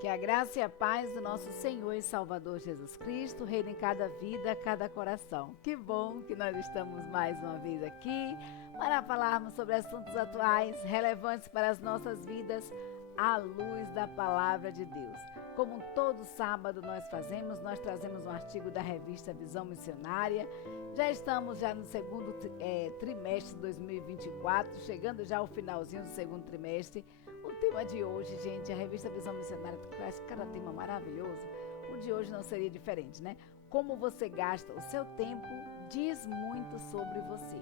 Que a graça e a paz do nosso Senhor e Salvador Jesus Cristo reine em cada vida, cada coração. Que bom que nós estamos mais uma vez aqui para falarmos sobre assuntos atuais, relevantes para as nossas vidas, à luz da Palavra de Deus. Como todo sábado nós fazemos, nós trazemos um artigo da revista Visão Missionária. Já estamos no segundo trimestre de 2024, chegando já ao finalzinho do segundo trimestre. O tema de hoje, gente, a revista Visão Missionária traz cada tema maravilhoso. O de hoje não seria diferente, né? Como você gasta o seu tempo diz muito sobre você.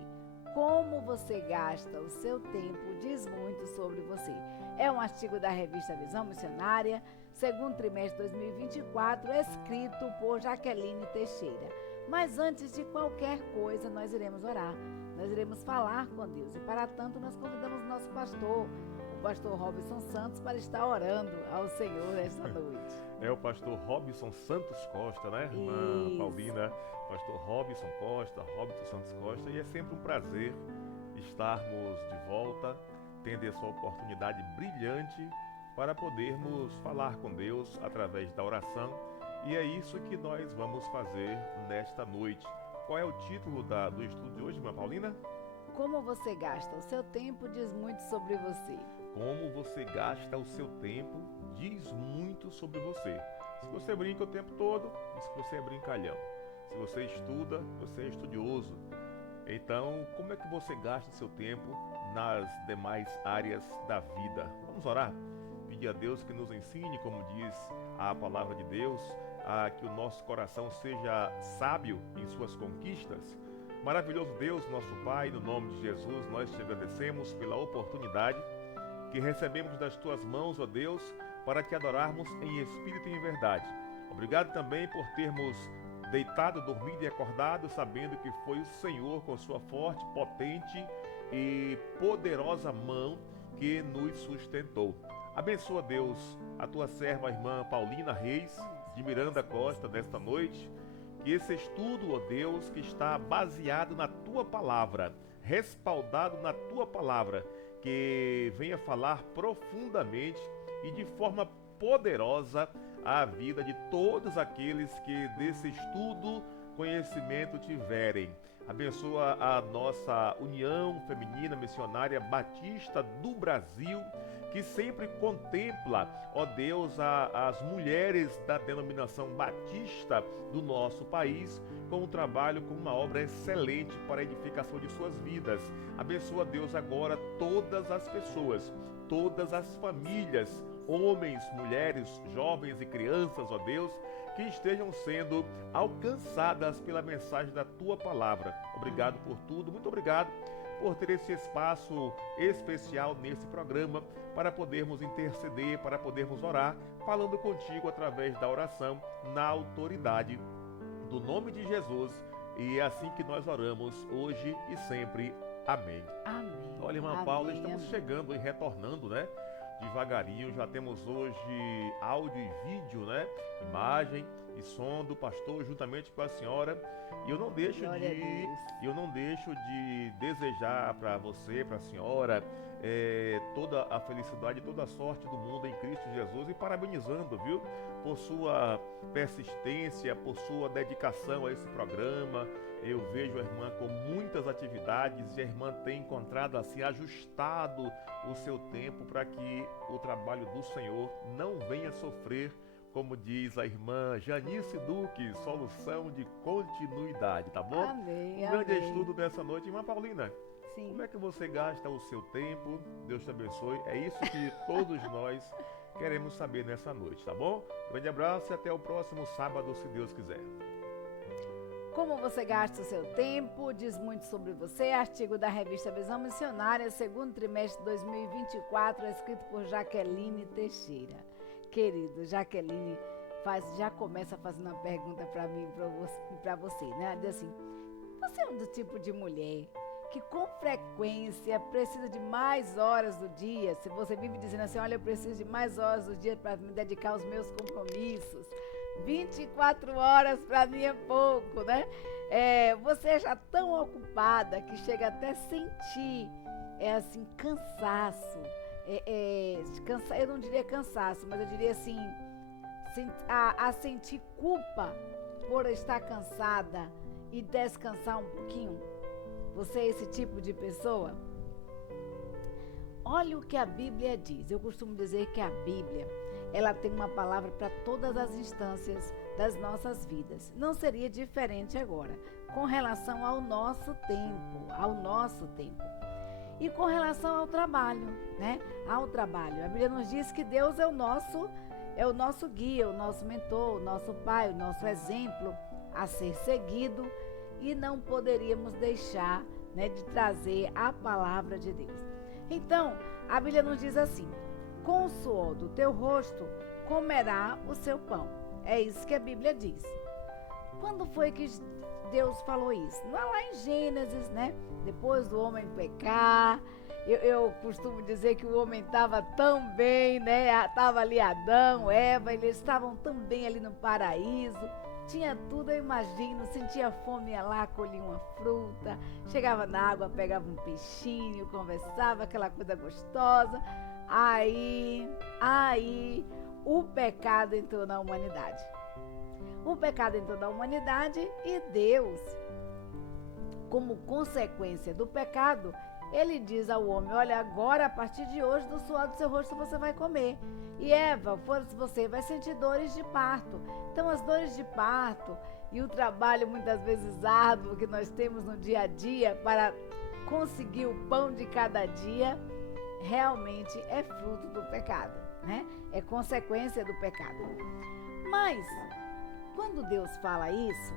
Como você gasta o seu tempo diz muito sobre você. É um artigo da revista Visão Missionária, segundo trimestre de 2024, escrito por Jaqueline Teixeira. Mas antes de qualquer coisa, nós iremos orar. Nós iremos falar com Deus. E para tanto, nós convidamos o nosso pastor, o pastor Robson Santos, para estar orando ao Senhor esta noite. É o pastor Robson Santos Costa, né, irmã Isso. Paulina? Pastor Robson Santos Costa. E é sempre um prazer estarmos de volta, tendo essa oportunidade brilhante para podermos falar com Deus através da oração. E é isso que nós vamos fazer nesta noite. Qual é o título do estudo de hoje, irmã Paulina? Como você gasta o seu tempo diz muito sobre você. Como você gasta o seu tempo diz muito sobre você. Se você brinca o tempo todo, diz que você é brincalhão. Se você estuda, você é estudioso. Então, como é que você gasta o seu tempo nas demais áreas da vida? Vamos orar? Pedir a Deus que nos ensine, como diz a palavra de Deus, a que o nosso coração seja sábio em suas conquistas. Maravilhoso Deus, nosso Pai, no nome de Jesus, nós te agradecemos pela oportunidade que recebemos das tuas mãos, ó Deus, para te adorarmos em espírito e em verdade. Obrigado também por termos deitado, dormido e acordado, sabendo que foi o Senhor, com sua forte, potente e poderosa mão, que nos sustentou. Abençoa, Deus, a tua serva, a irmã Paulina Reis, de Miranda Costa, nesta noite. Que esse estudo, ó Deus, que está baseado na tua palavra, respaldado na tua palavra, que venha falar profundamente e de forma poderosa a vida de todos aqueles que desse estudo conhecimento tiverem. Abençoa a nossa União Feminina Missionária Batista do Brasil, que sempre contempla, ó Deus, as mulheres da denominação batista do nosso país, com um trabalho, com uma obra excelente para a edificação de suas vidas. Abençoa, Deus, agora todas as pessoas, todas as famílias, homens, mulheres, jovens e crianças, ó Deus, que estejam sendo alcançadas pela mensagem da tua palavra. Obrigado por tudo, muito obrigado por ter esse espaço especial nesse programa para podermos interceder, para podermos orar, falando contigo através da oração, na autoridade do nome de Jesus. E é assim que nós oramos hoje e sempre. Amém. Amém. Olha, irmã Amém, Paula, estamos amém. chegando e retornando, né? Devagarinho, já temos hoje áudio e vídeo, né? Imagem e som do pastor juntamente com a senhora. E eu não deixo Glória a de desejar para você, para a senhora, toda a felicidade, toda a sorte do mundo em Cristo Jesus, e parabenizando, viu? Por sua persistência, por sua dedicação a esse programa. Eu vejo a irmã com muitas atividades e a irmã tem encontrado assim, ajustado o seu tempo para que o trabalho do Senhor não venha sofrer, como diz a irmã Janice Duque, solução de continuidade, tá bom? Amém, Um grande amém. estudo nessa noite. Irmã Paulina, Sim. como é que você gasta o seu tempo? Deus te abençoe. É isso que todos nós queremos saber nessa noite, tá bom? Grande abraço e até o próximo sábado, se Deus quiser. Como você gasta o seu tempo diz muito sobre você. Artigo da revista Visão Missionária, segundo trimestre de 2024, escrito por Jaqueline Teixeira. Querido, Jaqueline já começa fazendo uma pergunta para mim e para você, né? Ela diz assim: você é um do tipo de mulher que com frequência precisa de mais horas do dia? Se você vive dizendo assim, olha, eu preciso de mais horas do dia para me dedicar aos meus compromissos, 24 horas para mim é pouco, né? Você é já tão ocupada que chega até sentir, cansaço. Eu não diria cansaço, mas eu diria assim, a sentir culpa por estar cansada e descansar um pouquinho? Você é esse tipo de pessoa? Olha o que a Bíblia diz. Eu costumo dizer que a Bíblia, ela tem uma palavra para todas as instâncias das nossas vidas. Não seria diferente agora, com relação ao nosso tempo. E com relação ao trabalho, né? Ao trabalho. A Bíblia nos diz que Deus é o nosso guia, o nosso mentor, o nosso pai, o nosso exemplo a ser seguido, e não poderíamos deixar, né, de trazer a palavra de Deus. Então, a Bíblia nos diz assim: com o suor do teu rosto comerá o seu pão. É isso que a Bíblia diz. Quando foi que Deus falou isso? Lá em Gênesis, né? Depois do homem pecar, eu costumo dizer que o homem estava tão bem, né? Estava ali Adão, Eva, eles estavam tão bem ali no paraíso. Tinha tudo, eu imagino, sentia fome, ia lá, colhia uma fruta, chegava na água, pegava um peixinho, conversava, aquela coisa gostosa. Aí o pecado entrou na humanidade. O pecado entrou na humanidade e Deus, como consequência do pecado, ele diz ao homem: olha, agora a partir de hoje do suor do seu rosto você vai comer. E Eva, você vai sentir dores de parto. Então as dores de parto e o trabalho muitas vezes árduo que nós temos no dia a dia para conseguir o pão de cada dia, realmente é fruto do pecado, né? É consequência do pecado. Mas quando Deus fala isso,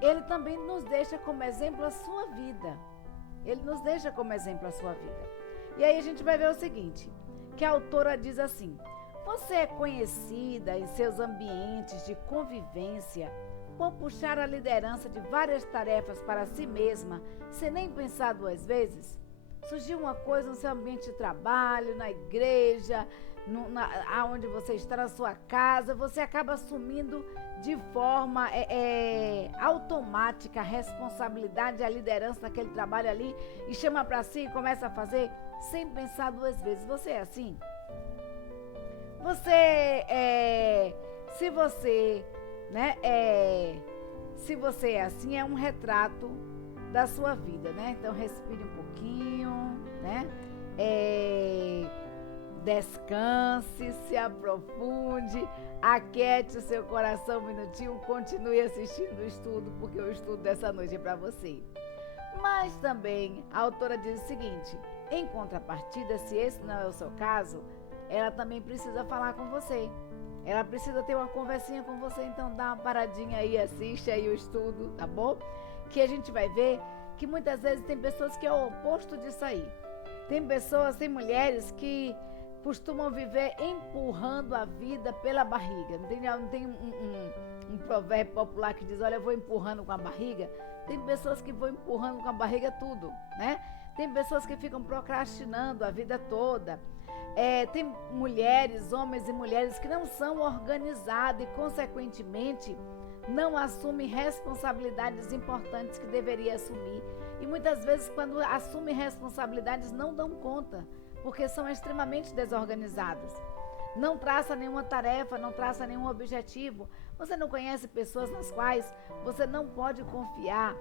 Ele também nos deixa como exemplo a sua vida. Ele nos deixa como exemplo a sua vida. E aí a gente vai ver o seguinte, que a autora diz assim: você é conhecida em seus ambientes de convivência por puxar a liderança de várias tarefas para si mesma, sem nem pensar duas vezes? Surgiu uma coisa no seu ambiente de trabalho, na igreja, aonde você está, na sua casa, você acaba assumindo de forma automática a responsabilidade e a liderança daquele trabalho ali e chama para si e começa a fazer sem pensar duas vezes. Você é assim? Se você é assim, é um retrato da sua vida, né? Então respire um pouquinho, né? Descanse, se aprofunde, aquiete o seu coração um minutinho, continue assistindo o estudo, porque o estudo dessa noite é para você. Mas também a autora diz o seguinte: em contrapartida, se esse não é o seu caso, ela também precisa falar com você. Ela precisa ter uma conversinha com você, então dá uma paradinha aí, assiste aí o estudo, tá bom? Que a gente vai ver que muitas vezes tem pessoas que é o oposto disso aí. Tem mulheres que costumam viver empurrando a vida pela barriga. Não tem um provérbio popular que diz: olha, eu vou empurrando com a barriga? Tem pessoas que vão empurrando com a barriga tudo, né? Tem pessoas que ficam procrastinando a vida toda. Tem mulheres, homens e mulheres que não são organizados e, consequentemente, não assumem responsabilidades importantes que deveria assumir. E muitas vezes, quando assumem responsabilidades, não dão conta, porque são extremamente desorganizados. Não traça nenhuma tarefa, não traça nenhum objetivo. Você não conhece pessoas nas quais você não pode confiar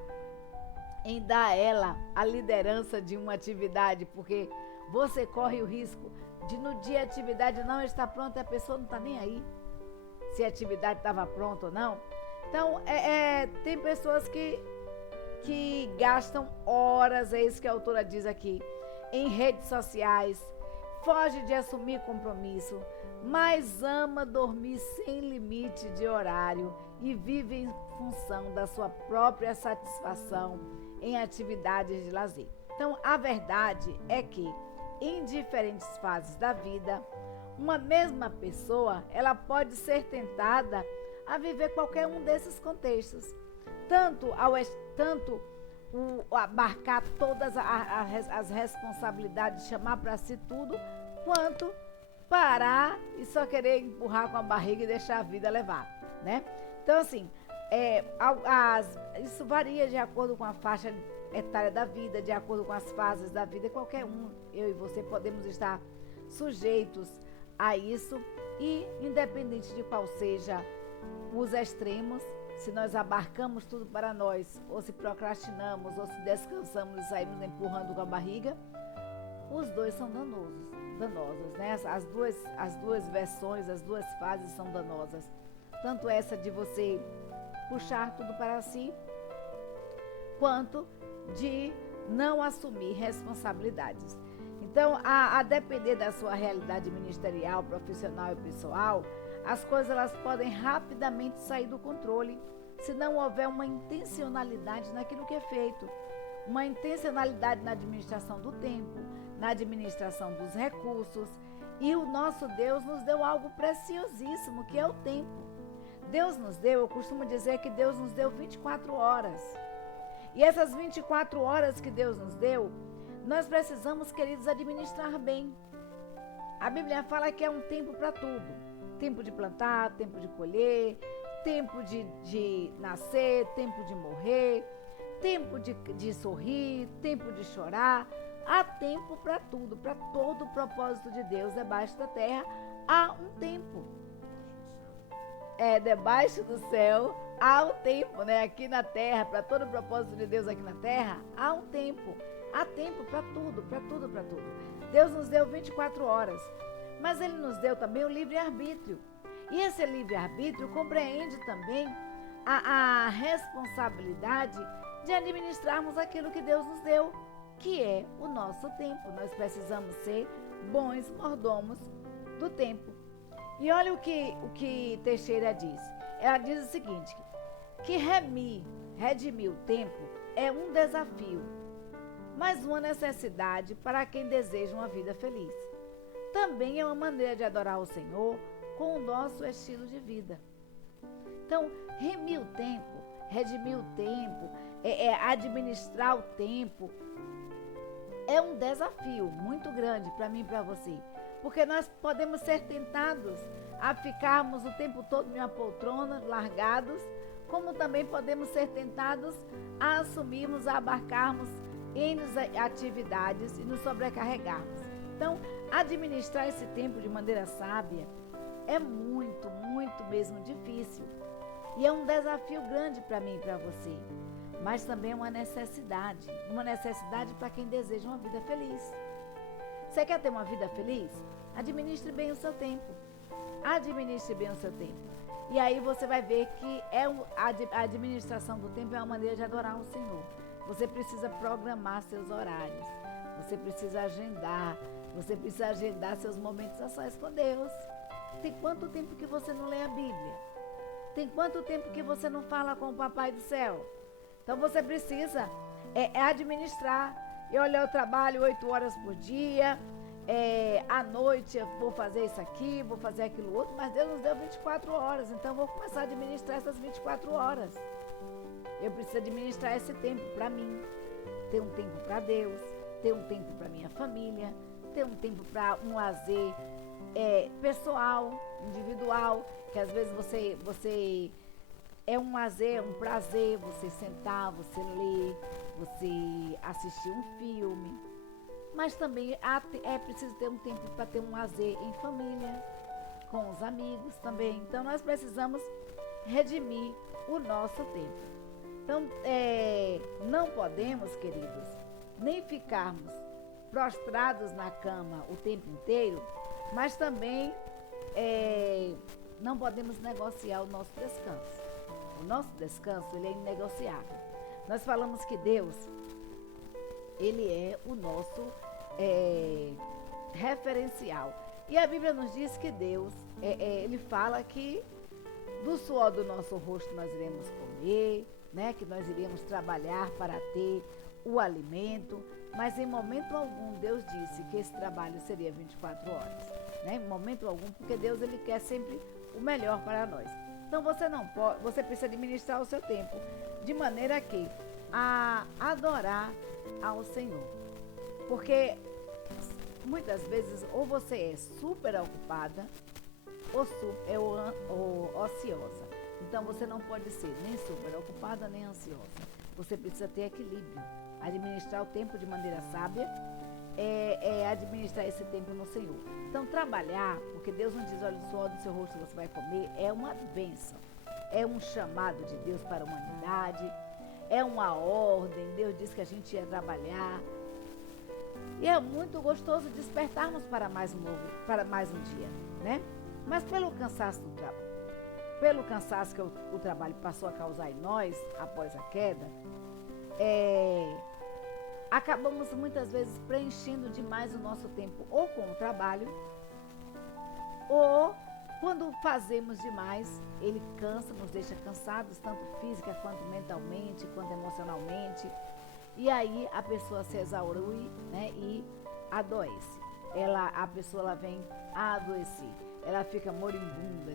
em dar a ela a liderança de uma atividade, porque você corre o risco de, no dia a atividade não estar pronta, e a pessoa não está nem aí se a atividade estava pronta ou não. Então, tem pessoas que gastam horas, é isso que a autora diz aqui, em redes sociais, foge de assumir compromisso, mas ama dormir sem limite de horário e vive em função da sua própria satisfação em atividades de lazer. Então, a verdade é que, em diferentes fases da vida, uma mesma pessoa, ela pode ser tentada a viver qualquer um desses contextos. Tanto abarcar todas as responsabilidades, chamar para si tudo, quanto parar e só querer empurrar com a barriga e deixar a vida levar, né? Então, assim, isso varia de acordo com a faixa etária da vida, de acordo com as fases da vida. Qualquer um, eu e você, podemos estar sujeitos a isso, E independente de qual seja os extremos, se nós abarcamos tudo para nós, ou se procrastinamos, ou se descansamos e saímos empurrando com a barriga, os dois são danosos, né? As duas versões, as duas fases são danosas. Tanto essa de você puxar tudo para si, quanto de não assumir responsabilidades. Então, a depender da sua realidade ministerial, profissional e pessoal, as coisas elas podem rapidamente sair do controle se não houver uma intencionalidade naquilo que é feito. Uma intencionalidade na administração do tempo, na administração dos recursos. E o nosso Deus nos deu algo preciosíssimo, que é o tempo. Deus nos deu, eu costumo dizer que Deus nos deu 24 horas. E essas 24 horas que Deus nos deu, nós precisamos, queridos, administrar bem. A Bíblia fala que é um tempo para tudo. Tempo de plantar, tempo de colher, tempo de nascer, tempo de morrer, tempo de sorrir, tempo de chorar. Há tempo para tudo, para todo o propósito de Deus debaixo da terra. Há um tempo. Debaixo do céu há um tempo, né? Aqui na terra, para todo o propósito de Deus aqui na terra, há um tempo. Há tempo para tudo, para tudo, para tudo. Deus nos deu 24 horas, mas Ele nos deu também o livre-arbítrio. E esse livre-arbítrio compreende também a responsabilidade de administrarmos aquilo que Deus nos deu, que é o nosso tempo. Nós precisamos ser bons mordomos do tempo. E olha o que Teixeira diz. Ela diz o seguinte, que redimir o tempo é um desafio, mas uma necessidade para quem deseja uma vida feliz. Também é uma maneira de adorar o Senhor com o nosso estilo de vida. Então, redimir o tempo, administrar o tempo, é um desafio muito grande para mim e para você. Porque nós podemos ser tentados a ficarmos o tempo todo em uma poltrona, largados, como também podemos ser tentados a assumirmos, a abarcarmos N atividades e nos sobrecarregarmos. Então, administrar esse tempo de maneira sábia é muito, muito mesmo difícil. E é um desafio grande para mim e para você. Mas também é uma necessidade para quem deseja uma vida feliz. Você quer ter uma vida feliz? Administre bem o seu tempo. Administre bem o seu tempo. E aí você vai ver que a administração do tempo é uma maneira de adorar o Senhor. Você precisa programar seus horários. Você precisa agendar. Você precisa agendar seus momentos a sós com Deus. Tem quanto tempo que você não lê a Bíblia? Tem quanto tempo que você não fala com o Papai do Céu? Então você precisa administrar. Eu trabalho 8 horas por dia. À noite eu vou fazer isso aqui, vou fazer aquilo outro, mas Deus nos deu 24 horas, então eu vou começar a administrar essas 24 horas. Eu preciso administrar esse tempo para mim, ter um tempo para Deus, ter um tempo para minha família, ter um tempo para um lazer pessoal, individual, que às vezes você é um lazer, é um prazer você sentar, você ler, você assistir um filme. Mas também é preciso ter um tempo para ter um lazer em família, com os amigos também. Então, nós precisamos redimir o nosso tempo. Então, não podemos, queridos, nem ficarmos prostrados na cama o tempo inteiro, mas também não podemos negociar o nosso descanso. O nosso descanso, ele é inegociável. Nós falamos que Deus, Ele é o nosso referencial. E a Bíblia nos diz que Deus, Ele fala que do suor do nosso rosto nós iremos comer, né? Que nós iremos trabalhar para ter o alimento, mas em momento algum Deus disse que esse trabalho seria 24 horas. Né? Em momento algum, porque Deus ele quer sempre o melhor para nós. Então você precisa administrar o seu tempo de maneira que a adorar ao Senhor. Porque muitas vezes ou você é super ocupada ou ociosa. Então você não pode ser nem super ocupada nem ansiosa. Você precisa ter equilíbrio, administrar o tempo de maneira sábia, administrar esse tempo no Senhor. Então, trabalhar, porque Deus não diz, olha, o suor do seu rosto você vai comer, é uma bênção. É um chamado de Deus para a humanidade, é uma ordem, Deus disse que a gente ia trabalhar. E é muito gostoso despertarmos para mais um dia, né? Mas pelo cansaço que o trabalho passou a causar em nós, após a queda, acabamos muitas vezes preenchendo demais o nosso tempo ou com o trabalho, ou quando fazemos demais, ele cansa, nos deixa cansados, tanto física quanto mentalmente, quanto emocionalmente. E aí a pessoa se exaure, né, e adoece. A pessoa vem a adoecer. Ela fica moribunda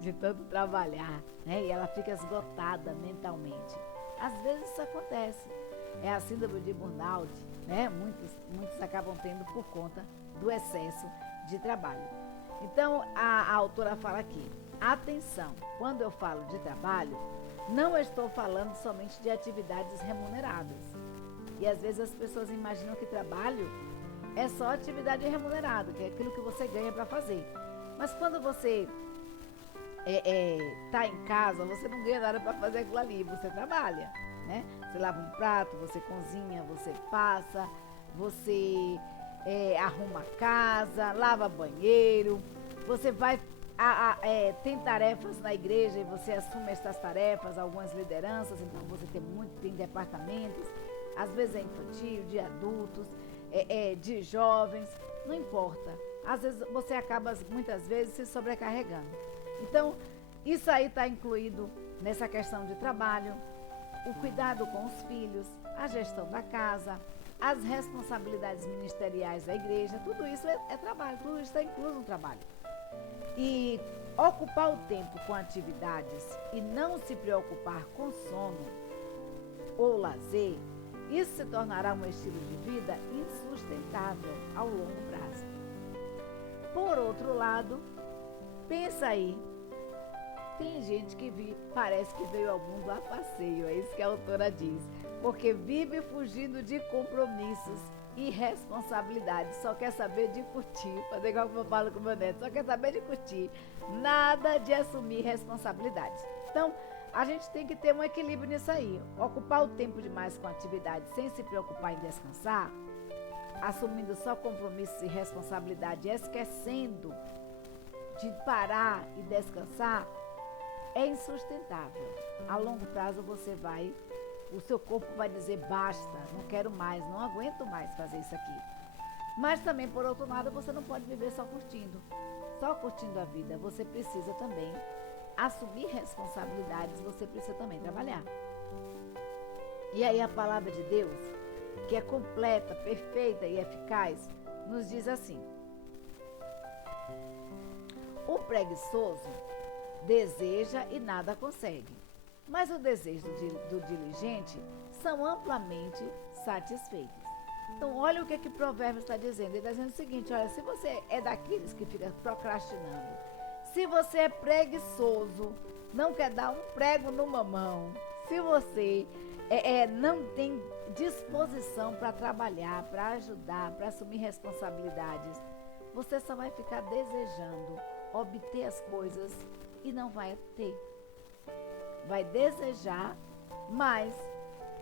de tanto trabalhar, né? E ela fica esgotada mentalmente. Às vezes isso acontece. É a síndrome de burnout, né? Muitos acabam tendo por conta do excesso de trabalho. Então, a autora fala aqui, atenção, quando eu falo de trabalho, não estou falando somente de atividades remuneradas. E às vezes as pessoas imaginam que trabalho é só atividade remunerada, que é aquilo que você ganha para fazer. Mas quando você está em casa, você não ganha nada para fazer aquilo ali, você trabalha, né? Você lava um prato, você cozinha, você passa, você arruma a casa, lava banheiro, você vai... tem tarefas na igreja e você assume essas tarefas, algumas lideranças, então você tem departamentos, às vezes é infantil, de adultos, de jovens, não importa. Às vezes você acaba, muitas vezes, se sobrecarregando. Então, isso aí está incluído nessa questão de trabalho, o cuidado com os filhos, a gestão da casa, as responsabilidades ministeriais da igreja, tudo isso é trabalho, tudo isso está incluso no trabalho. E ocupar o tempo com atividades e não se preocupar com sono ou lazer, isso se tornará um estilo de vida insustentável ao longo prazo. Por outro lado, pensa aí, tem gente que parece que veio ao mundo a passeio, é isso que a autora diz, porque vive fugindo de compromissos e responsabilidades, só quer saber de curtir, fazer igual que eu falo com o meu neto, só quer saber de curtir, nada de assumir responsabilidades. Então, a gente tem que ter um equilíbrio nisso aí, ocupar o tempo demais com atividades sem se preocupar em descansar, assumindo só compromissos e responsabilidade, esquecendo de parar e descansar, é insustentável. A longo prazo o seu corpo vai dizer basta, não quero mais, não aguento mais fazer isso aqui. Mas também, por outro lado, você não pode viver só curtindo a vida. Você precisa também assumir responsabilidades, você precisa também trabalhar. E aí a palavra de Deus, que é completa, perfeita e eficaz, nos diz assim: o preguiçoso deseja e nada consegue, mas o desejo do diligente são amplamente satisfeitos. Então, olha o que Provérbios está dizendo. Ele está dizendo o seguinte, olha, se você é daqueles que fica procrastinando, se você é preguiçoso, não quer dar um prego no mamão, se você não tem disposição para trabalhar, para ajudar, para assumir responsabilidades, você só vai ficar desejando obter as coisas e não vai ter. Vai desejar, mas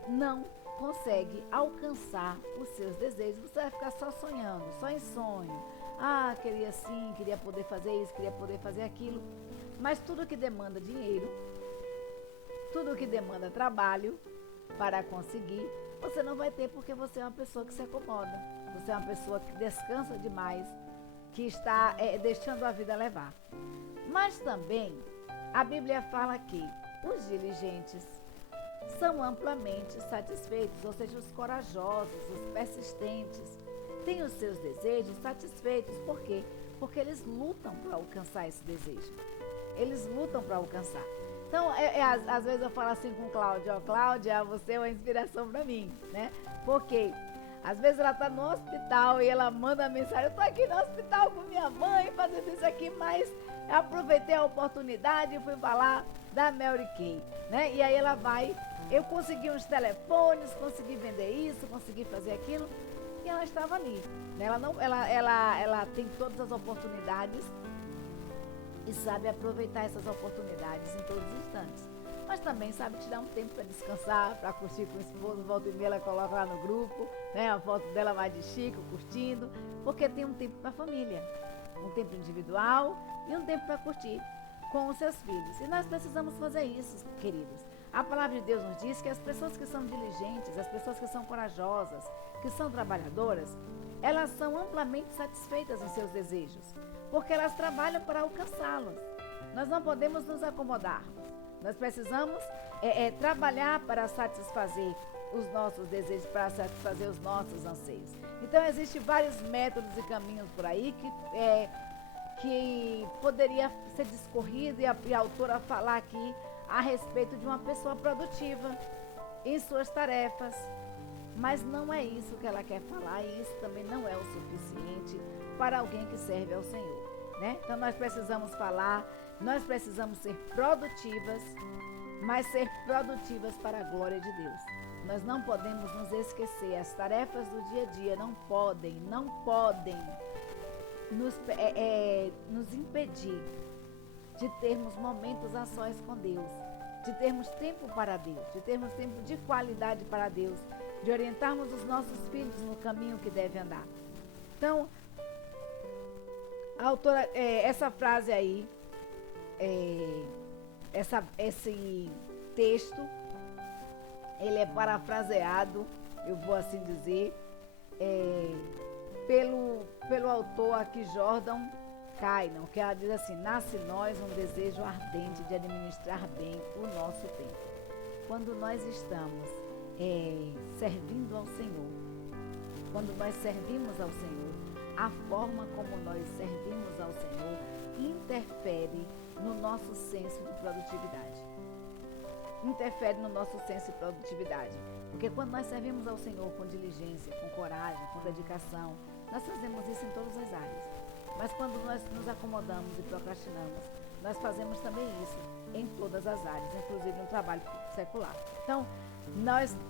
não consegue alcançar os seus desejos. Você vai ficar só sonhando, só em sonho. Ah, queria sim, queria poder fazer isso, queria poder fazer aquilo. Mas tudo que demanda dinheiro, tudo que demanda trabalho para conseguir, você não vai ter, porque você é uma pessoa que se acomoda. Você é uma pessoa que descansa demais, que está deixando a vida levar. Mas também a Bíblia fala que os diligentes são amplamente satisfeitos, ou seja, os corajosos, os persistentes, têm os seus desejos satisfeitos. Por quê? Porque eles lutam para alcançar esse desejo. Eles lutam para alcançar. Então, às vezes eu falo assim com Cláudia, Cláudia, você é uma inspiração para mim, né? Porque às vezes ela está no hospital e ela manda mensagem, eu estou aqui no hospital com minha mãe fazendo isso aqui, mas eu aproveitei a oportunidade e fui falar da Mary Kay, né? E aí ela vai, eu consegui uns telefones, consegui vender isso, consegui fazer aquilo, porque ela estava ali. Né? Ela tem todas as oportunidades e sabe aproveitar essas oportunidades em todos os instantes. Mas também sabe tirar um tempo para descansar, para curtir com o esposo. Volta e meia ela coloca lá no grupo, né, a foto dela mais de Chico, curtindo, porque tem um tempo para a família, um tempo individual e um tempo para curtir com os seus filhos. E nós precisamos fazer isso, queridos. A palavra de Deus nos diz que as pessoas que são diligentes, as pessoas que são corajosas, que são trabalhadoras, elas são amplamente satisfeitas em seus desejos, porque elas trabalham para alcançá-los. Nós não podemos nos acomodar. Nós precisamos trabalhar para satisfazer os nossos desejos, para satisfazer os nossos anseios. Então, existem vários métodos e caminhos por aí que poderia ser discorrido e a autora falar aqui a respeito de uma pessoa produtiva em suas tarefas. Mas não é isso que ela quer falar e isso também não é o suficiente para alguém que serve ao Senhor. Né? Então nós precisamos falar, nós precisamos ser produtivas, mas ser produtivas para a glória de Deus. Nós não podemos nos esquecer, as tarefas do dia a dia não podem nos impedir de termos momentos a sós com Deus, de termos tempo para Deus, de termos tempo de qualidade para Deus, de orientarmos os nossos filhos no caminho que devem andar. Então, a autora, essa frase aí, esse texto, ele é parafraseado, eu vou assim dizer, pelo autor aqui, Jordan Kainon, que ela diz assim: nasce em nós um desejo ardente de administrar bem o nosso tempo. Quando nós estamos servindo ao Senhor, quando nós servimos ao Senhor, a forma como nós servimos ao Senhor interfere no nosso senso de produtividade. Interfere no nosso senso de produtividade. Porque quando nós servimos ao Senhor com diligência, com coragem, com dedicação, nós fazemos isso em todas as áreas. Mas quando nós nos acomodamos e procrastinamos, nós fazemos também isso em todas as áreas, inclusive no trabalho secular. Então,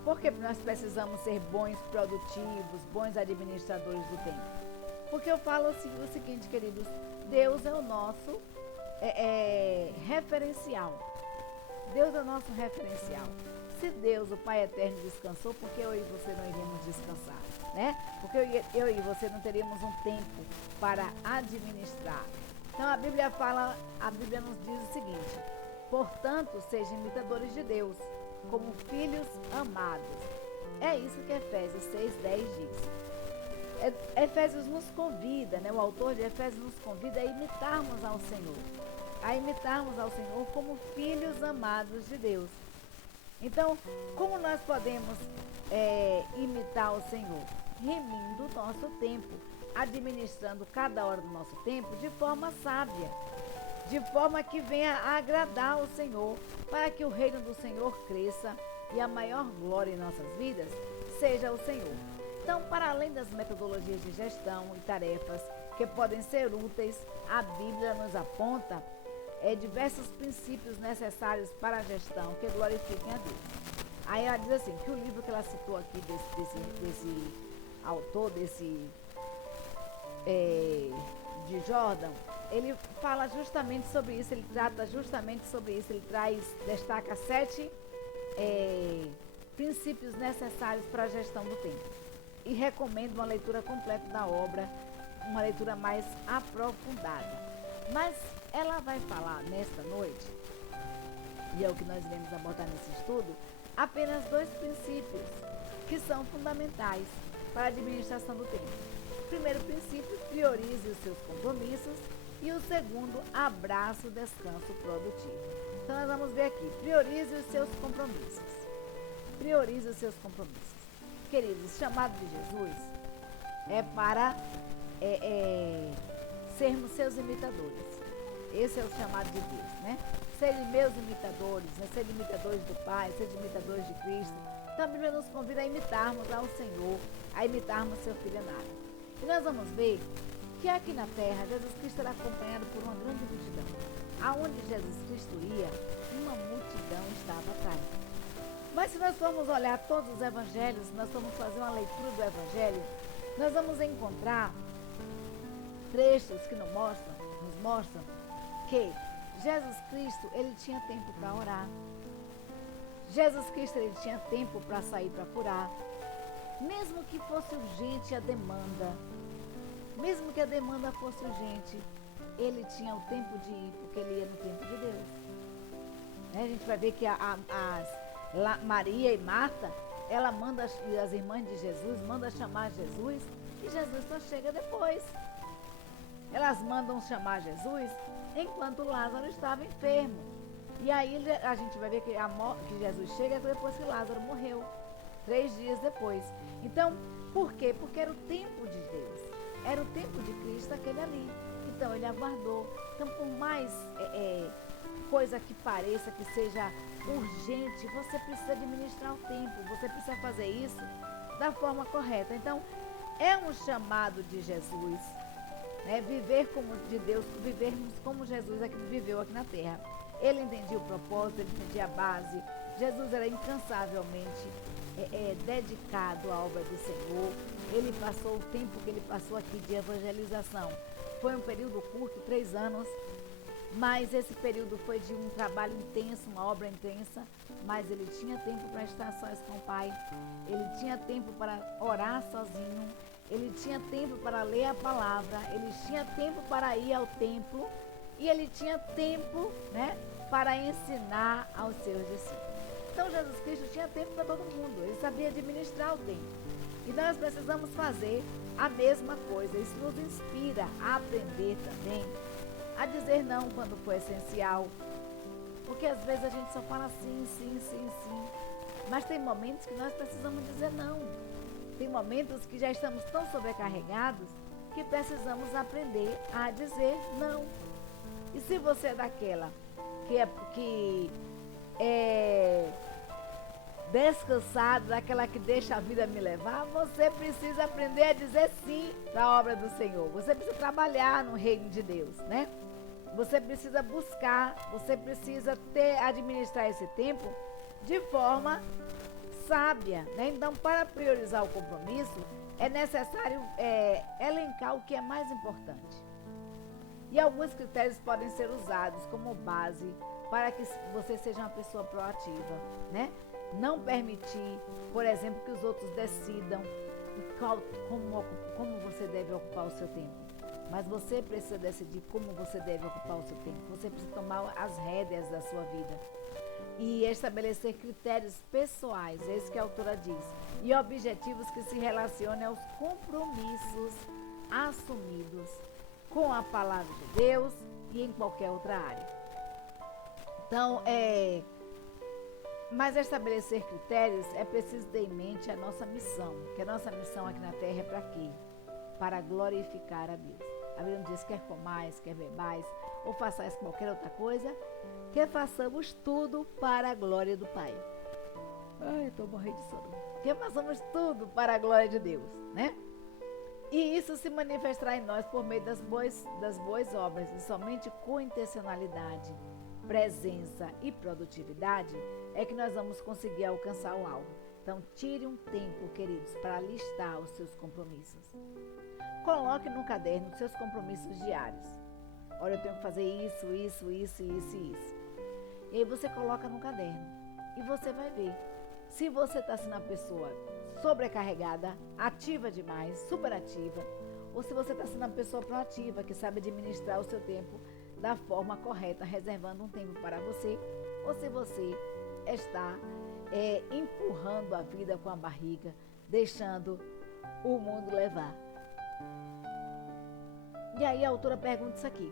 por que nós precisamos ser bons produtivos, bons administradores do tempo? Porque eu falo o seguinte, queridos, Deus é o nosso referencial. Deus é o nosso referencial. Se Deus, o Pai Eterno, descansou, por que eu e você não iríamos descansar? Né? Porque eu e você não teríamos um tempo para administrar. Então a Bíblia nos diz o seguinte: portanto, sejam imitadores de Deus, como filhos amados. É isso que Efésios 6:10 diz. Efésios nos convida, né? O autor de Efésios nos convida a imitarmos ao Senhor. A imitarmos ao Senhor como filhos amados de Deus. Então, como nós podemos imitar o Senhor? Remindo o nosso tempo, administrando cada hora do nosso tempo de forma sábia, de forma que venha a agradar o Senhor, para que o reino do Senhor cresça e a maior glória em nossas vidas seja o Senhor. Então, para além das metodologias de gestão e tarefas que podem ser úteis, a Bíblia nos aponta diversos princípios necessários para a gestão que glorifiquem a Deus. Aí ela diz assim, que o livro que ela citou aqui desse autor, de Jordan, ele fala justamente sobre isso, ele trata justamente sobre isso, destaca 7 princípios necessários para a gestão do tempo. E recomendo uma leitura completa da obra, uma leitura mais aprofundada. Mas ela vai falar nesta noite, e é o que nós iremos abordar nesse estudo, apenas 2 princípios que são fundamentais para a administração do tempo. O primeiro princípio, priorize os seus compromissos, e o segundo, abrace o descanso produtivo. Então nós vamos ver aqui, priorize os seus compromissos. Priorize os seus compromissos. Queridos, o chamado de Jesus é para sermos seus imitadores. Esse é o chamado de Deus, né? Sejam meus imitadores, né? Sejam imitadores do Pai, sejam imitadores de Cristo. Então a Bíblia nos convida a imitarmos ao Senhor, a imitarmos seu Filho amado. E nós vamos ver que aqui na terra, Jesus Cristo era acompanhado por uma grande multidão. Aonde Jesus Cristo ia, uma multidão estava atrás. Mas se nós formos olhar todos os evangelhos, nós vamos fazer uma leitura do evangelho, nós vamos encontrar trechos que nos mostram que Jesus Cristo, ele tinha tempo para orar. Jesus Cristo, ele tinha tempo para sair para curar. Mesmo que fosse urgente a demanda, mesmo que a demanda fosse urgente, ele tinha o tempo de ir, porque ele ia no tempo de Deus. A gente vai ver que Maria e Marta, ela manda, as irmãs de Jesus, manda chamar Jesus, e Jesus só chega depois. Elas mandam chamar Jesus enquanto Lázaro estava enfermo. E aí a gente vai ver que Jesus chega depois que Lázaro morreu, 3 dias depois. Então, por quê? Porque era o tempo de Deus, era o tempo de Cristo aquele ali. Então ele aguardou. Então, por mais coisa que pareça que seja urgente, você precisa administrar o tempo, você precisa fazer isso da forma correta. Então, é um chamado de Jesus, né? Viver como de Deus, vivermos como Jesus viveu aqui na terra. Ele entendia o propósito, ele entendia a base. Jesus era incansavelmente dedicado à obra do Senhor. Ele passou o tempo que ele passou aqui de evangelização. Foi um período curto, 3 anos, mas esse período foi de um trabalho intenso, uma obra intensa, mas ele tinha tempo para estar sós com o Pai, ele tinha tempo para orar sozinho, ele tinha tempo para ler a palavra, ele tinha tempo para ir ao templo e ele tinha tempo, né, para ensinar aos seus discípulos. Então Jesus Cristo tinha tempo para todo mundo, ele sabia administrar o tempo. E nós precisamos fazer a mesma coisa. Isso nos inspira a aprender também a dizer não quando for essencial. Porque às vezes a gente só fala sim, sim, sim, sim. Mas tem momentos que nós precisamos dizer não. Tem momentos que já estamos tão sobrecarregados que precisamos aprender a dizer não. E se você é daquela que é descansado, daquela que deixa a vida me levar, você precisa aprender a dizer sim para a obra do Senhor. Você precisa trabalhar no reino de Deus, né? Você precisa buscar, você precisa administrar esse tempo de forma sábia, né? Então, para priorizar o compromisso, é necessário elencar o que é mais importante. E alguns critérios podem ser usados como base para que você seja uma pessoa proativa, né? Não permitir, por exemplo, que os outros decidam como você deve ocupar o seu tempo. Mas você precisa decidir como você deve ocupar o seu tempo. Você precisa tomar as rédeas da sua vida e estabelecer critérios pessoais, é isso que a autora diz, e objetivos que se relacionem aos compromissos assumidos com a palavra de Deus e em qualquer outra área. Então, mas estabelecer critérios é preciso ter em mente a nossa missão, que a nossa missão aqui na Terra é para quê? Para glorificar a Deus. A Bíblia diz, quer comais, quer bebais, ou façais qualquer outra coisa, que façamos tudo para a glória do Pai. Ai, estou morrendo de sono. Que façamos tudo para a glória de Deus, né? E isso se manifestará em nós por meio das boas obras, e somente com intencionalidade, presença e produtividade é que nós vamos conseguir alcançar o alvo. Então, tire um tempo, queridos, para listar os seus compromissos. Coloque no caderno os seus compromissos diários. Olha, eu tenho que fazer isso, isso, isso, isso e isso. E aí você coloca no caderno e você vai ver se você está sendo uma pessoa sobrecarregada, ativa demais, superativa, ou se você está sendo uma pessoa proativa, que sabe administrar o seu tempo da forma correta, reservando um tempo para você, ou se você está empurrando a vida com a barriga, deixando o mundo levar. E aí a autora pergunta isso aqui: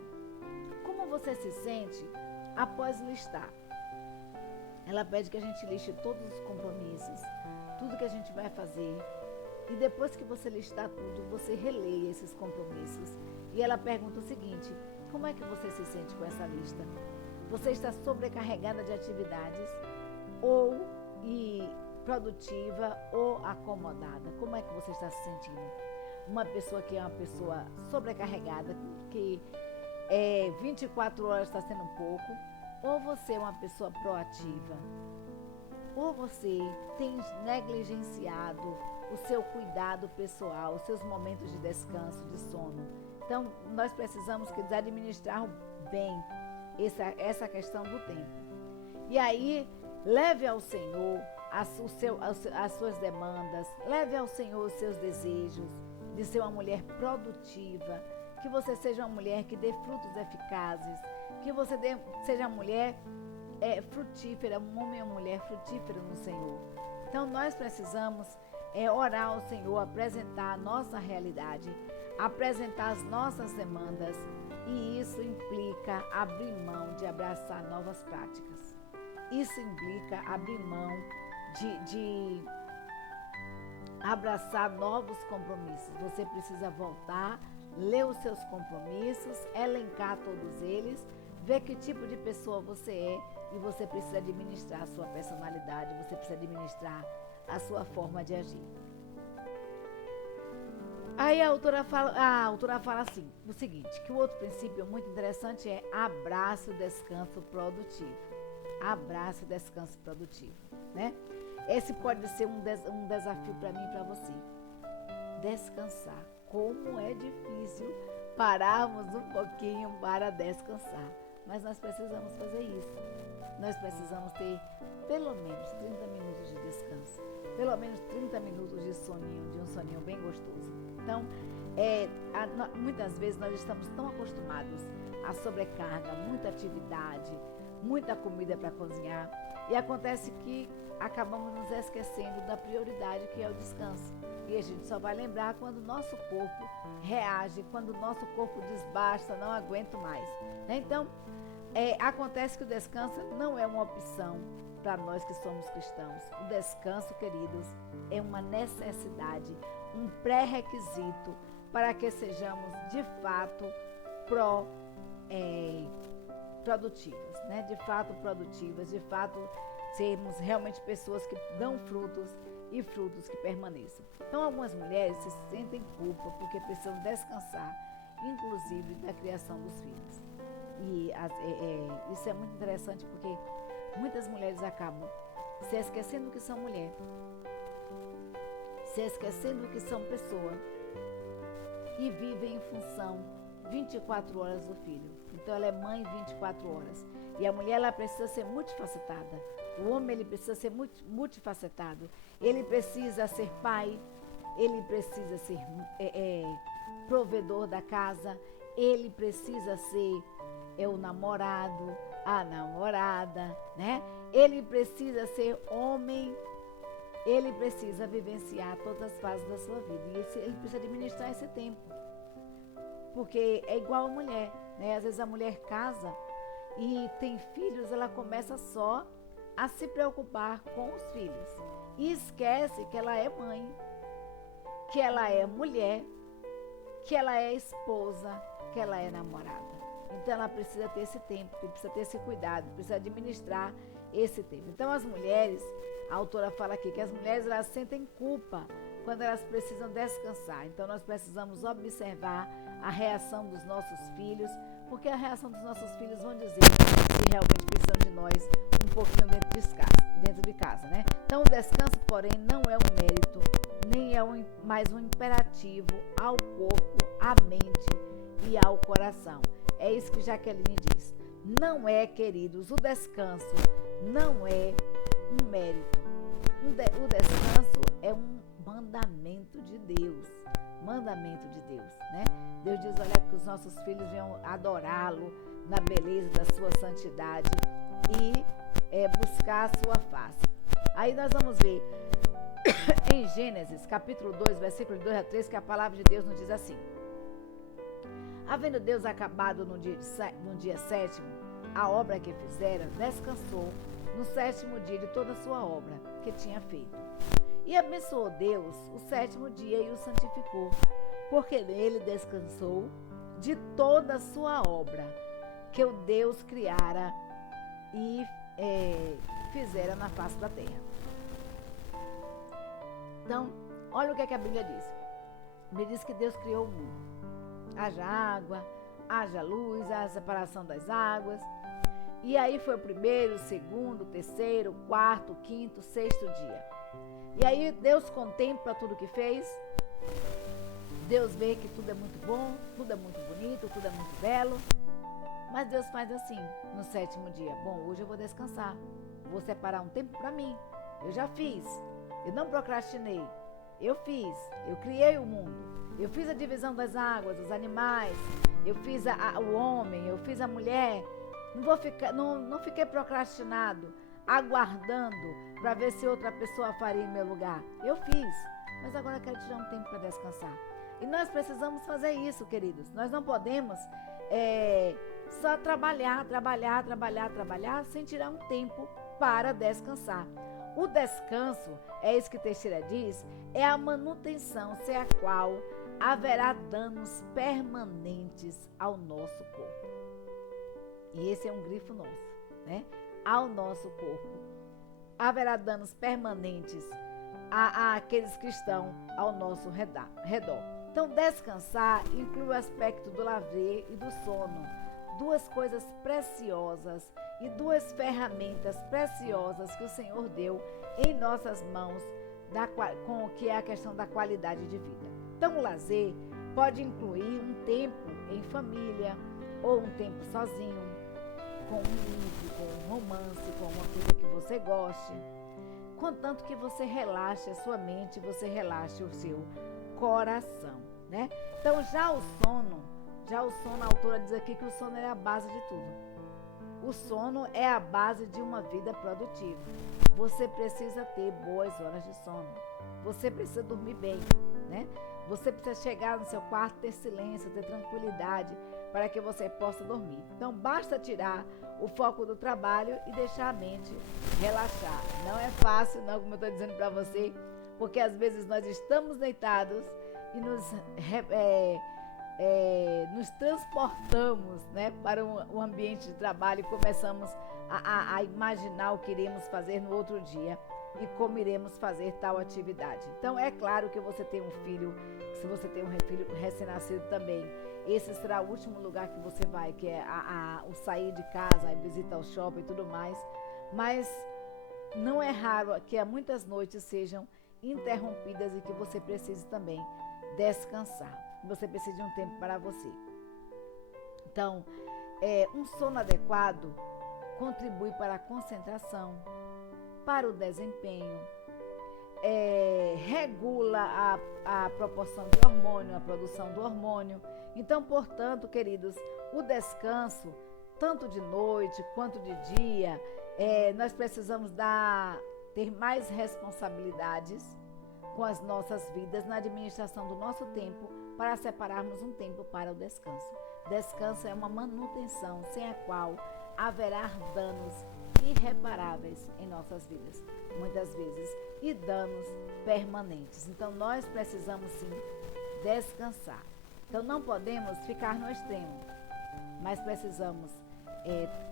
como você se sente após listar? Ela pede que a gente liste todos os compromissos, tudo que a gente vai fazer, e depois que você listar tudo, você releia esses compromissos. E ela pergunta o seguinte: como é que você se sente com essa lista? Você está sobrecarregada de atividades ou produtiva ou acomodada? Como é que você está se sentindo? Uma pessoa que é uma pessoa sobrecarregada, que 24 horas está sendo pouco, ou você é uma pessoa proativa, ou você tem negligenciado o seu cuidado pessoal, os seus momentos de descanso, de sono. Então, nós precisamos administrar bem essa questão do tempo. E aí, leve ao Senhor as suas demandas, leve ao Senhor os seus desejos de ser uma mulher produtiva, que você seja uma mulher que dê frutos eficazes, que você seja uma mulher frutífera, um homem ou mulher frutífera no Senhor. Então, nós precisamos orar ao Senhor, apresentar a nossa realidade, apresentar as nossas demandas, e isso implica abrir mão de abraçar novas práticas. Isso implica abrir mão de abraçar novos compromissos. Você precisa voltar, ler os seus compromissos, elencar todos eles, ver que tipo de pessoa você é, e você precisa administrar a sua personalidade, você precisa administrar a sua forma de agir. Aí a autora fala assim, o seguinte, que o outro princípio muito interessante é abraço o descanso produtivo. Abraço o descanso produtivo, né? Esse pode ser um desafio para mim e para você. Descansar. Como é difícil pararmos um pouquinho para descansar. Mas nós precisamos fazer isso. Nós precisamos ter pelo menos 30 minutos de descanso. Pelo menos 30 minutos de um soninho bem gostoso. Então, muitas vezes nós estamos tão acostumados à sobrecarga, muita atividade, muita comida para cozinhar, e acontece que acabamos nos esquecendo da prioridade, que é o descanso. E a gente só vai lembrar quando o nosso corpo reage, quando o nosso corpo diz basta, não aguento mais. Né? Então, acontece que o descanso não é uma opção para nós que somos cristãos. O descanso, queridos, é uma necessidade, um pré-requisito para que sejamos de fato produtivas, né? De fato produtivas, de fato sermos realmente pessoas que dão frutos e frutos que permaneçam. Então, algumas mulheres se sentem culpa porque precisam descansar, inclusive da criação dos filhos. E isso é muito interessante porque muitas mulheres acabam se esquecendo que são mulher, se esquecendo que são pessoa, e vivem em função 24 horas do filho. Então ela é mãe 24 horas. E a mulher, ela precisa ser multifacetada. O homem, ele precisa ser multifacetado. Ele precisa ser pai, ele precisa ser provedor da casa, ele precisa ser o namorado, a namorada, né? Ele precisa ser homem, ele precisa vivenciar todas as fases da sua vida. E ele precisa administrar esse tempo. Porque é igual a mulher, né? Às vezes a mulher casa e tem filhos, ela começa só a se preocupar com os filhos. E esquece que ela é mãe, que ela é mulher, que ela é esposa, que ela é namorada. Então ela precisa ter esse tempo, precisa ter esse cuidado, precisa administrar esse tempo. Então as mulheres, a autora fala aqui que as mulheres, elas sentem culpa quando elas precisam descansar. Então nós precisamos observar a reação dos nossos filhos, porque a reação dos nossos filhos vão dizer que realmente precisam de nós um pouquinho dentro de casa, né? Então o descanso, porém, não é um mérito, nem é mais um imperativo ao corpo, à mente e ao coração. É isso que Jaqueline diz. Não é, queridos, o descanso não é um mérito. O descanso é um mandamento de Deus. Mandamento de Deus, né? Deus diz, olha, que os nossos filhos venham adorá-lo na beleza da sua santidade e buscar a sua face. Aí nós vamos ver em Gênesis, capítulo 2, versículo 2 a 3, que a palavra de Deus nos diz assim: havendo Deus acabado no dia sétimo a obra que fizera, descansou no sétimo dia de toda a sua obra que tinha feito. E abençoou Deus o sétimo dia e o santificou, porque nele descansou de toda a sua obra que o Deus criara e fizera na face da terra. Então, olha o que a Bíblia diz. A Bíblia diz que Deus criou o mundo. Haja água, haja luz, haja separação das águas. E aí foi o primeiro, o segundo, o terceiro, o quarto, o quinto, o sexto dia. E aí Deus contempla tudo que fez. Deus vê que tudo é muito bom, tudo é muito bonito, tudo é muito belo. Mas Deus faz assim, no sétimo dia. Bom, hoje eu vou descansar. Vou separar um tempo para mim. Eu já fiz. Eu não procrastinei. Eu fiz. Eu criei o mundo. Eu fiz a divisão das águas, dos animais. Eu fiz o homem. Eu fiz a mulher. Não fiquei procrastinado, aguardando para ver se outra pessoa faria em meu lugar. Eu fiz. Mas agora eu quero tirar um tempo para descansar. E nós precisamos fazer isso, queridos. Nós não podemos só trabalhar sem tirar um tempo para descansar. O descanso, é isso que Teixeira diz, é a manutenção sem a qual haverá danos permanentes ao nosso corpo. E esse é um grifo nosso, né? Ao nosso corpo. Haverá danos permanentes àqueles que estão ao nosso redor. Então, descansar inclui o aspecto do lazer e do sono. Duas coisas preciosas e duas ferramentas preciosas que o Senhor deu em nossas mãos, com o que é a questão da qualidade de vida. Então, o lazer pode incluir um tempo em família ou um tempo sozinho, com um livro, com um romance, com uma coisa que você goste, contanto que você relaxe a sua mente, você relaxe o seu coração, né? Então, já o sono, a autora diz aqui que o sono é a base de tudo. O sono é a base de uma vida produtiva. Você precisa ter boas horas de sono. Você precisa dormir bem, né? Você precisa chegar no seu quarto, ter silêncio, ter tranquilidade para que você possa dormir. Então, basta tirar o foco do trabalho e deixar a mente relaxar. Não é fácil, não, como eu estou dizendo para você, porque às vezes nós estamos deitados e nos transportamos, né, para um ambiente de trabalho e começamos a imaginar o que iremos fazer no outro dia e como iremos fazer tal atividade. Então, é claro que você tem um filho, se você tem um filho recém-nascido também, esse será o último lugar que você vai, que é o sair de casa, a visita ao shopping e tudo mais. Mas não é raro que muitas noites sejam interrompidas e que você precise também descansar. Você precisa de um tempo para você. Então, um sono adequado contribui para a concentração, para o desempenho, regula a proporção de hormônio, a produção do hormônio. Então, portanto, queridos, o descanso, tanto de noite quanto de dia, nós precisamos ter mais responsabilidades com as nossas vidas na administração do nosso tempo para separarmos um tempo para o descanso. Descanso é uma manutenção sem a qual haverá danos irreparáveis em nossas vidas, muitas vezes, e danos permanentes. Então, nós precisamos sim descansar. Então, não podemos ficar no extremo, mas precisamos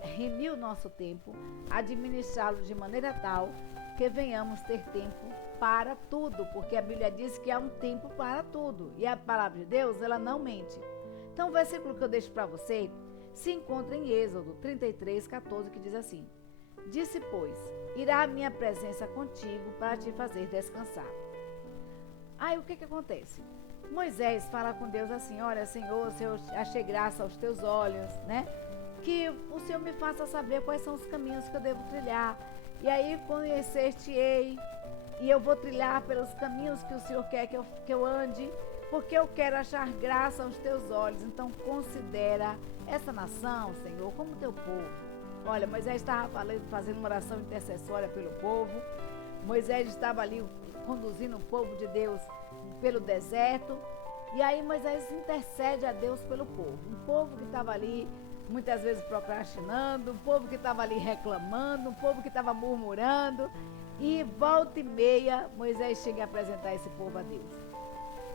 remir o nosso tempo, administrá-lo de maneira tal que venhamos ter tempo para tudo, porque a Bíblia diz que há um tempo para tudo, e a palavra de Deus, ela não mente. Então, o versículo que eu deixo para você se encontra em Êxodo 33:14, que diz assim: Disse, pois, irá a minha presença contigo para te fazer descansar. Aí, o que acontece? Moisés fala com Deus assim: olha, Senhor, se eu achei graça aos teus olhos, né? Que o Senhor me faça saber quais são os caminhos que eu devo trilhar. E aí conhecer-te-ei, e eu vou trilhar pelos caminhos que o Senhor quer que eu ande, porque eu quero achar graça aos teus olhos. Então considera essa nação, Senhor, como teu povo. Olha, Moisés estava fazendo uma oração intercessória pelo povo. Moisés estava ali conduzindo o povo de Deus pelo deserto. E aí Moisés intercede a Deus pelo povo. Um povo que estava ali muitas vezes procrastinando, um povo que estava ali reclamando, um povo que estava murmurando. E volta e meia Moisés chega a apresentar esse povo a Deus.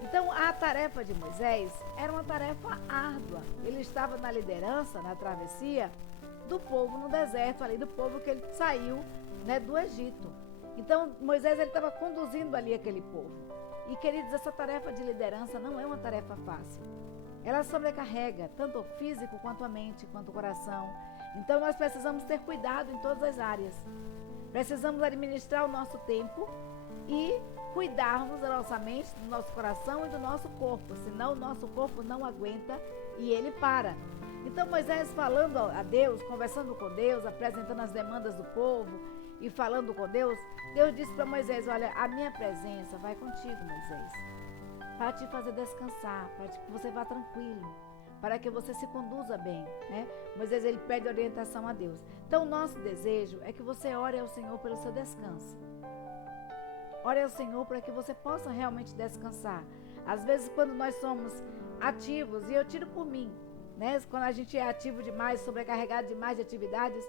Então a tarefa de Moisés era uma tarefa árdua. Ele estava na liderança, na travessia do povo no deserto, ali do povo que ele saiu, né, do Egito. Então Moisés estava conduzindo ali aquele povo. E queridos, essa tarefa de liderança não é uma tarefa fácil. Ela sobrecarrega tanto o físico quanto a mente, quanto o coração. Então nós precisamos ter cuidado em todas as áreas. Precisamos administrar o nosso tempo e cuidarmos da nossa mente, do nosso coração e do nosso corpo, senão o nosso corpo não aguenta e ele para. Então Moisés falando a Deus, conversando com Deus, apresentando as demandas do povo e falando com Deus, Deus disse para Moisés, olha, a minha presença vai contigo, Moisés, para te fazer descansar, para que você vá tranquilo, para que você se conduza bem, né? Moisés, ele pede orientação a Deus. Então, o nosso desejo é que você ore ao Senhor pelo seu descanso. Ore ao Senhor para que você possa realmente descansar. Às vezes, quando nós somos ativos, e eu tiro por mim, né? Quando a gente é ativo demais, sobrecarregado demais de atividades,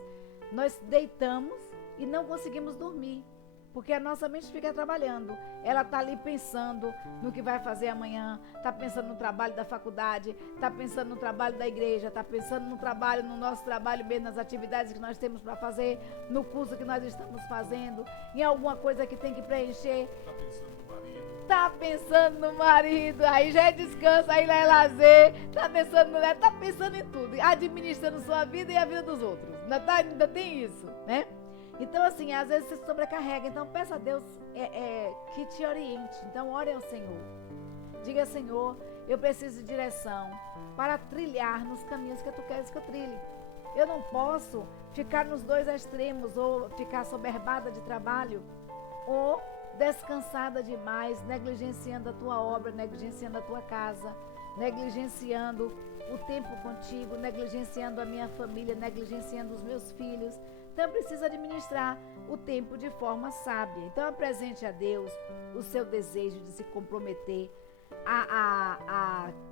nós deitamos e não conseguimos dormir. Porque a nossa mente fica trabalhando. Ela está ali pensando no que vai fazer amanhã, está pensando no trabalho da faculdade, está pensando no trabalho da igreja, está pensando no nosso trabalho mesmo, nas atividades que nós temos para fazer, no curso que nós estamos fazendo, em alguma coisa que tem que preencher. Está pensando no marido, aí já é descanso, aí já é lazer, está pensando em tudo, administrando sua vida e a vida dos outros. Ainda tem isso, né? Então, assim, às vezes você sobrecarrega. Então, peça a Deus que te oriente. Então, ore ao Senhor. Diga, Senhor, eu preciso de direção para trilhar nos caminhos que Tu queres que eu trilhe. Eu não posso ficar nos dois extremos, ou ficar soberbada de trabalho, ou descansada demais, negligenciando a Tua obra, negligenciando a Tua casa, negligenciando o tempo contigo, negligenciando a minha família, negligenciando os meus filhos. Então, precisa administrar o tempo de forma sábia. Então, apresente a Deus o seu desejo de se comprometer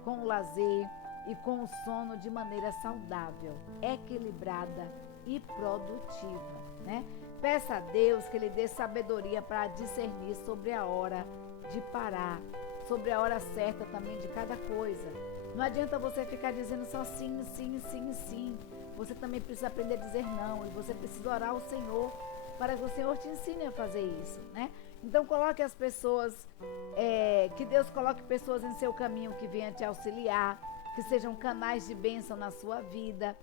com o lazer e com o sono de maneira saudável, equilibrada e produtiva, né? Peça a Deus que Ele dê sabedoria para discernir sobre a hora de parar, sobre a hora certa também de cada coisa. Não adianta você ficar dizendo só sim, sim, sim, sim. Você também precisa aprender a dizer não, e você precisa orar ao Senhor para que o Senhor te ensine a fazer isso, né? Então coloque as pessoas, que Deus coloque pessoas em seu caminho que venham te auxiliar, que sejam canais de bênção na sua vida,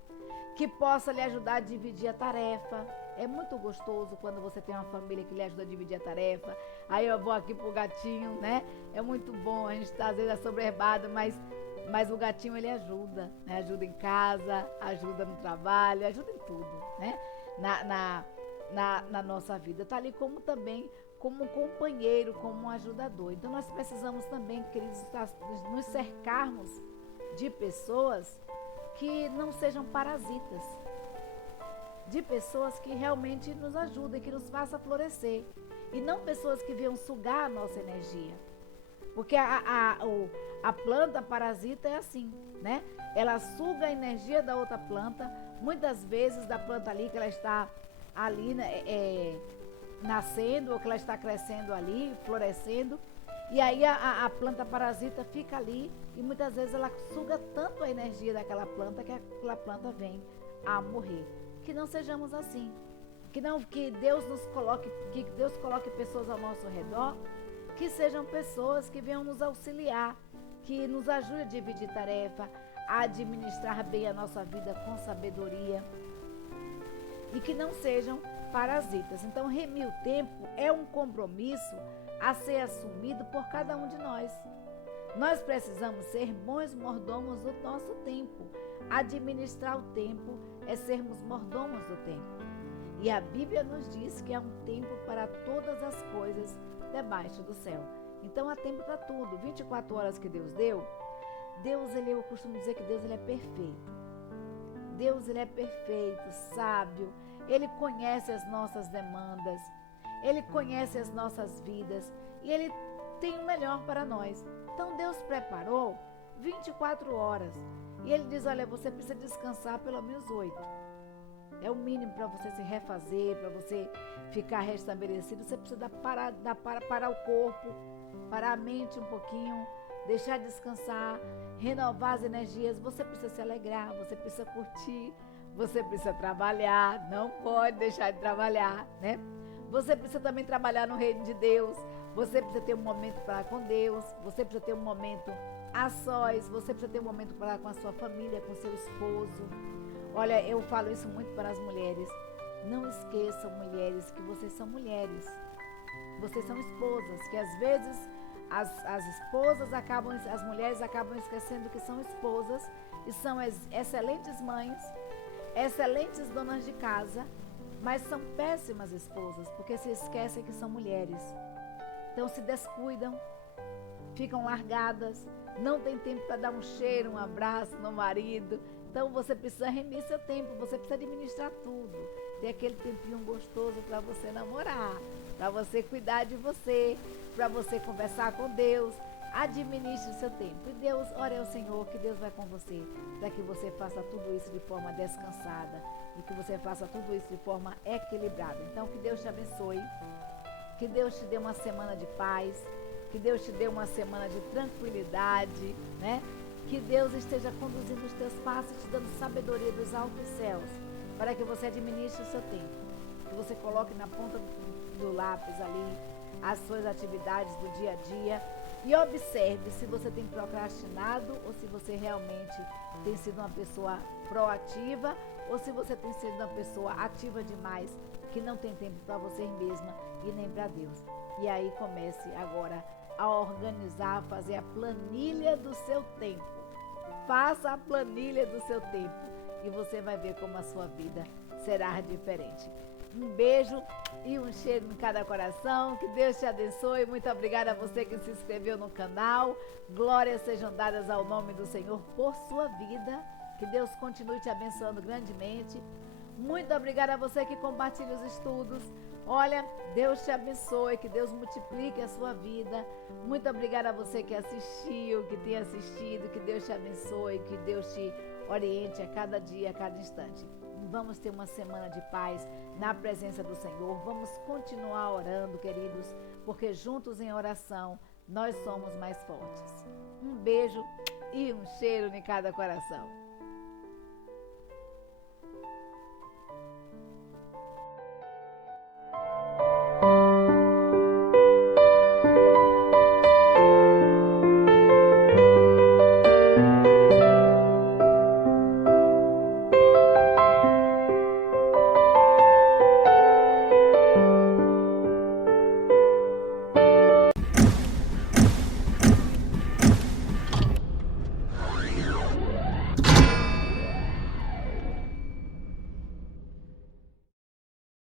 que possa lhe ajudar a dividir a tarefa. É muito gostoso quando você tem uma família que lhe ajuda a dividir a tarefa. Aí eu vou aqui pro gatinho, né? É muito bom, a gente está às vezes assoberbado, mas o gatinho ele ajuda, né? Ajuda em casa, ajuda no trabalho, ajuda em tudo, né? Na nossa vida. Está ali como também como um companheiro, como um ajudador. Então nós precisamos também, queridos, nos cercarmos de pessoas que não sejam parasitas, de pessoas que realmente nos ajudem, que nos façam florescer, e não pessoas que venham sugar a nossa energia. Porque a planta parasita é assim, né? Ela suga a energia da outra planta, muitas vezes da planta ali que ela está ali, né, nascendo, ou que ela está crescendo ali, florescendo, e aí a planta parasita fica ali, e muitas vezes ela suga tanto a energia daquela planta que aquela planta vem a morrer. Que não sejamos assim, que Deus coloque pessoas ao nosso redor, que sejam pessoas que venham nos auxiliar, que nos ajudem a dividir tarefa, a administrar bem a nossa vida com sabedoria, e que não sejam parasitas. Então, remir o tempo é um compromisso a ser assumido por cada um de nós. Nós precisamos ser bons mordomos do nosso tempo. Administrar o tempo é sermos mordomos do tempo. E a Bíblia nos diz que há um tempo para todas as coisas debaixo do céu. Então há tempo para tudo. 24 horas que Deus deu, eu costumo dizer que Deus ele é perfeito. Deus ele é perfeito, sábio. Ele conhece as nossas demandas. Ele conhece as nossas vidas. E Ele tem o melhor para nós. Então Deus preparou 24 horas. E Ele diz, olha, você precisa descansar pelo menos 8. É o mínimo para você se refazer, para você ficar restabelecido. Você precisa parar o corpo, parar a mente um pouquinho, deixar descansar, renovar as energias. Você precisa se alegrar, você precisa curtir, você precisa trabalhar, não pode deixar de trabalhar, né? Você precisa também trabalhar no reino de Deus, você precisa ter um momento para com Deus, você precisa ter um momento a sós, você precisa ter um momento para com a sua família, com seu esposo. Olha, eu falo isso muito para as mulheres. Não esqueçam, mulheres, que vocês são mulheres. Vocês são esposas, que às vezes as mulheres acabam esquecendo que são esposas e são excelentes mães, excelentes donas de casa, mas são péssimas esposas, porque se esquecem que são mulheres. Então se descuidam, ficam largadas, não tem tempo para dar um cheiro, um abraço no marido. Então você precisa remir seu tempo, você precisa administrar tudo. Ter aquele tempinho gostoso para você namorar, para você cuidar de você, para você conversar com Deus. Administre o seu tempo. E Deus, ore ao Senhor, que Deus vai com você, para que você faça tudo isso de forma descansada e que você faça tudo isso de forma equilibrada. Então, que Deus te abençoe, que Deus te dê uma semana de paz, que Deus te dê uma semana de tranquilidade, né? Que Deus esteja conduzindo os teus passos, te dando sabedoria dos altos céus, para que você administre o seu tempo, que você coloque na ponta do lápis ali as suas atividades do dia a dia e observe se você tem procrastinado ou se você realmente tem sido uma pessoa proativa ou se você tem sido uma pessoa ativa demais, que não tem tempo para você mesma e nem para Deus. E aí comece agora a organizar, a fazer a planilha do seu tempo. Faça a planilha do seu tempo e você vai ver como a sua vida será diferente. Um beijo e um cheiro em cada coração. Que Deus te abençoe. Muito obrigada a você que se inscreveu no canal. Glórias sejam dadas ao nome do Senhor por sua vida. Que Deus continue te abençoando grandemente. Muito obrigada a você que compartilha os estudos. Olha, Deus te abençoe, que Deus multiplique a sua vida. Muito obrigada a você que assistiu, que tem assistido. Que Deus te abençoe, que Deus te oriente a cada dia, a cada instante. Vamos ter uma semana de paz na presença do Senhor. Vamos continuar orando, queridos, porque juntos em oração nós somos mais fortes. Um beijo e um cheiro em cada coração.